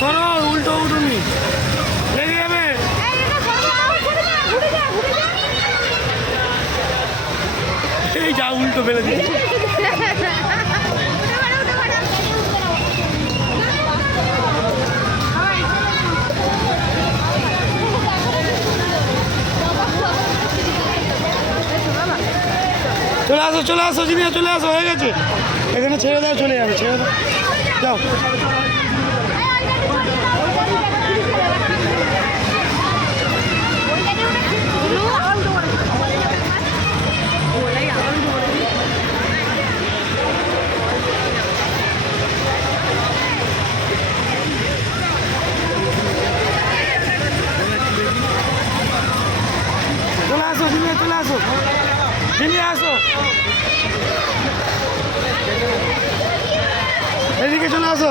সরো, উল্টো উঠুনি, লেগে যাবে। এই যা উল্টো ফেলে দিয়েছে। চলে আসো জিনিয়া, চলে আসো, হয়ে গেছে। এখানে ছেড়ে দাও, চলে যাবে, ছেড়ে দাও, যাও। চলে আসো জিনিয়া, চলে আসো, জিনিয়া আসো, এদিকে চলে আসো।